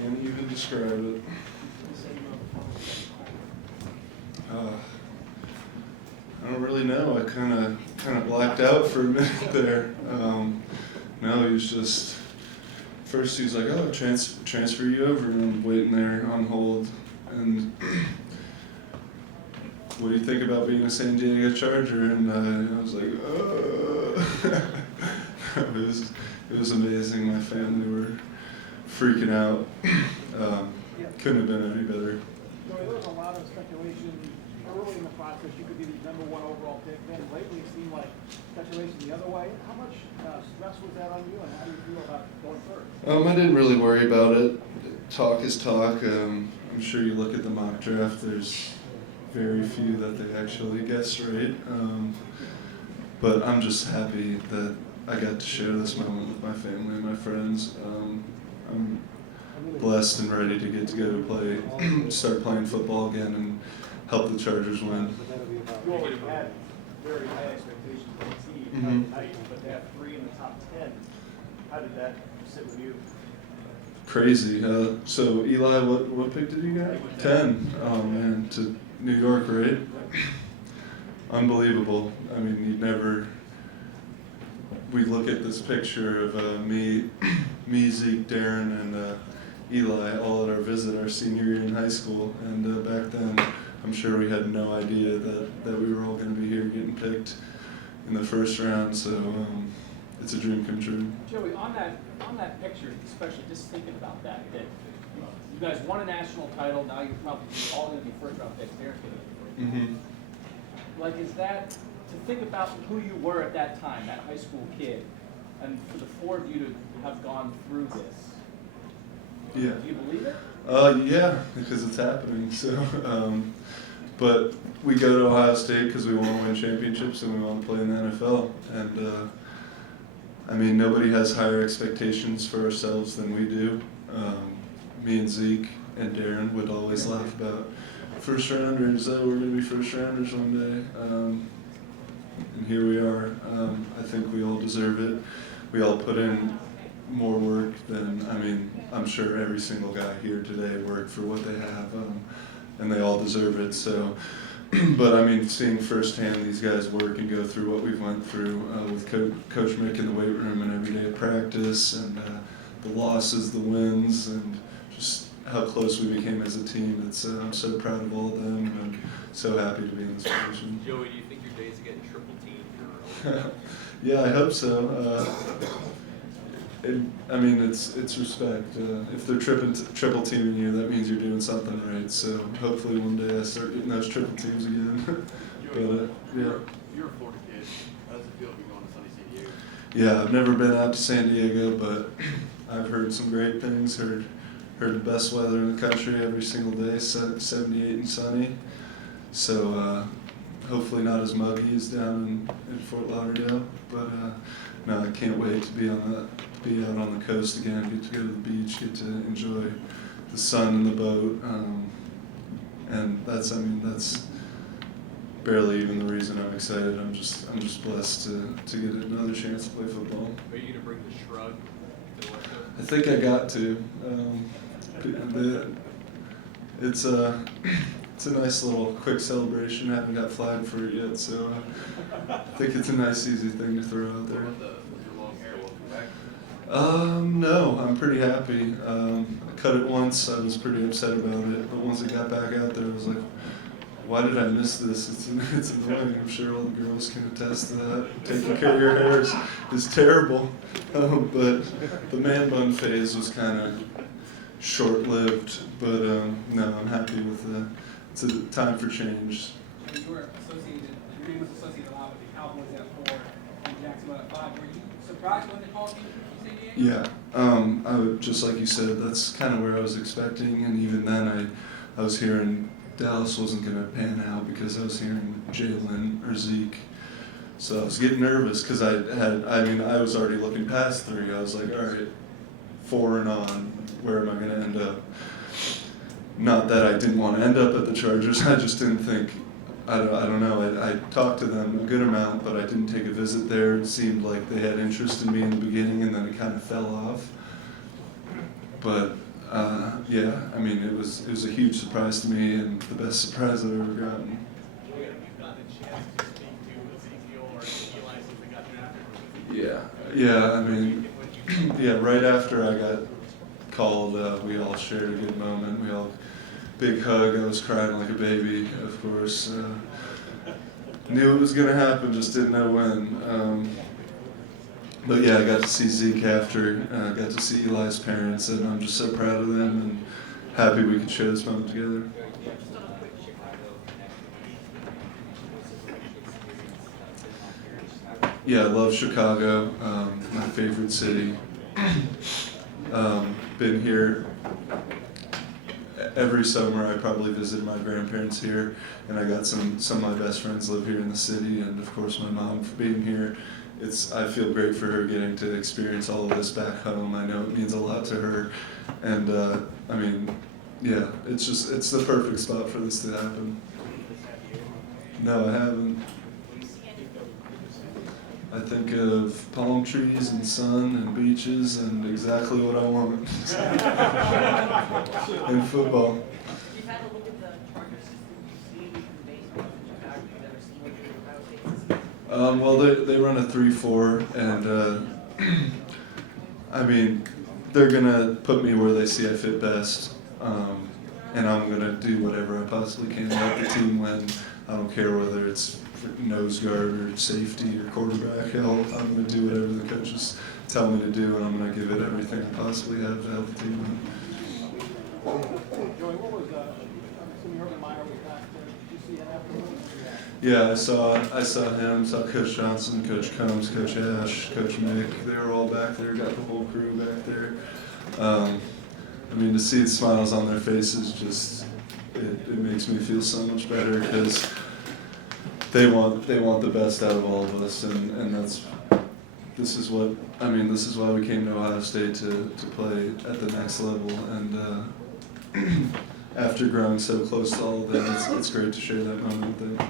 Can't even describe it. I don't really know. I kind of blacked out for a minute there. No, he was just first he was like, "Oh, transfer you over," and I'm waiting there on hold. And what do you think about being a San Diego Charger? And I was like, it was amazing. My family were freaking out. Couldn't have been any better. There was a lot of speculation early in the process. You could be the #1 overall pick. Then lately, it seemed like speculation the other way. How much stress was that on you, and how do you feel about going first? I didn't really worry about it. Talk is talk. I'm sure you look at the mock draft. There's very few that they actually guessed right. But I'm just happy that I got to share this moment with my family and my friends. I'm blessed and ready to get to go play, start playing football again and help the Chargers win. You already had very high expectations for the team tonight, but to have 3 in the top 10, how did that sit with you? Crazy. So Eli, what pick did you get? 10. Oh man, to New York, right? Unbelievable. I mean, you'd never. We look at this picture of me, Zeke, Darren, and Eli all at our visit our senior year in high school, and back then I'm sure we had no idea that we were all going to be here getting picked in the first round, so it's a dream come true. Joey, on that picture, especially just thinking about that you guys won a national title, now you're probably all going to be first round picks, Darren's going to be first round. Like, is that, to think about who you were at that time, that high school kid, and for the 4 of you to have gone through this, Yeah. do you believe it? Yeah, because it's happening. So, but we go to Ohio State because we want to win championships and we want to play in the NFL. And I mean, nobody has higher expectations for ourselves than we do. Me and Zeke and Darren would always laugh about first rounders. Oh, we're going to be first rounders one day. And here we are. I think we all deserve it. We all put in more work than, I mean, I'm sure every single guy here today worked for what they have, and they all deserve it. So, but I mean, seeing firsthand these guys work and go through what we've went through with Coach Mick in the weight room and every day of practice, and the losses, the wins, and just how close we became as a team. It's I'm so proud of all of them, and I'm so happy to be in this position. Joey, do you think your days of getting triple teamed? Yeah, I hope so. I mean, it's respect. If they're triple teaming you, that means you're doing something right. So hopefully one day I start getting those triple teams again. But yeah. You're a Florida kid. How does it feel to be going to sunny San Diego? Yeah, I've never been out to San Diego, but I've heard some great things. Heard the best weather in the country every single day, 78 and sunny. So hopefully not as muggy as down in Fort Lauderdale. But no, I can't wait to be out on the coast again, get to go to the beach, get to enjoy the sun and the boat, and that's barely even the reason I'm excited. I'm just blessed to get another chance to play football. Are you going to bring the shrug to the West Coast? I think I got to. It's a nice little quick celebration. I haven't got flagged for it yet, so I think it's a nice, easy thing to throw out there. Your long hair, welcome back. No, I'm pretty happy. I cut it once. I was pretty upset about it, but once it got back out there, I was like, why did I miss this? It's annoying. I'm sure all the girls can attest to that. Taking care of your hair is terrible. But the man bun phase was kind of short-lived. But no, I'm happy with it's a time for change. You were associated, your name was associated a lot with the Cowboys at 4 and Jacksonville at 5. Were you surprised when they called you from San Diego? Yeah, I would, just like you said, that's kind of where I was expecting, and even then I was hearing Dallas wasn't going to pan out because I was hearing Jalen or Zeke. So I was getting nervous because I was already looking past 3. I was like, all right, 4 and on, where am I going to end up? Not that I didn't want to end up at the Chargers, I just didn't think, I don't know, I talked to them a good amount, but I didn't take a visit there. It seemed like they had interest in me in the beginning, and then it kind of fell off. But Yeah, I mean, it was a huge surprise to me and the best surprise I've ever gotten. Yeah, I mean, yeah, right after I got called, we all shared a good moment. We all, big hug, I was crying like a baby, of course. Knew it was going to happen, just didn't know when. But yeah, I got to see Zeke after, got to see Eli's parents, and I'm just so proud of them and happy we could share this moment together. Yeah, I love Chicago, my favorite city. Been here every summer. I probably visit my grandparents here, and I got some of my best friends live here in the city, and of course my mom for being here. I feel great for her getting to experience all of this back home. I know it means a lot to her, and I mean, yeah, it's the perfect spot for this to happen. No, I haven't. I think of palm trees and sun and beaches and exactly what I want in football. You've had a look at the Charger system, you see anything from baseball in Chicago you've never seen with the Ohio State system? Well, they run a 3-4, and I mean, they're gonna put me where they see I fit best, and I'm gonna do whatever I possibly can to help the team win. I don't care whether it's nose guard or safety or quarterback. Hell, I'm gonna do whatever the coaches tell me to do, and I'm gonna give it everything I possibly have to help the team win. Joey, what was, I'm assuming Urban Meyer was back there, did you see him afterwards? Yeah, I saw him, saw Coach Johnson, Coach Combs, Coach Ash, Coach Mick. They were all back there, got the whole crew back there. I mean, to see the smiles on their faces, just it makes me feel so much better because they want the best out of all of us, and this is why we came to Ohio State to play at the next level, and after growing so close to all of them, it's great to share that moment with them.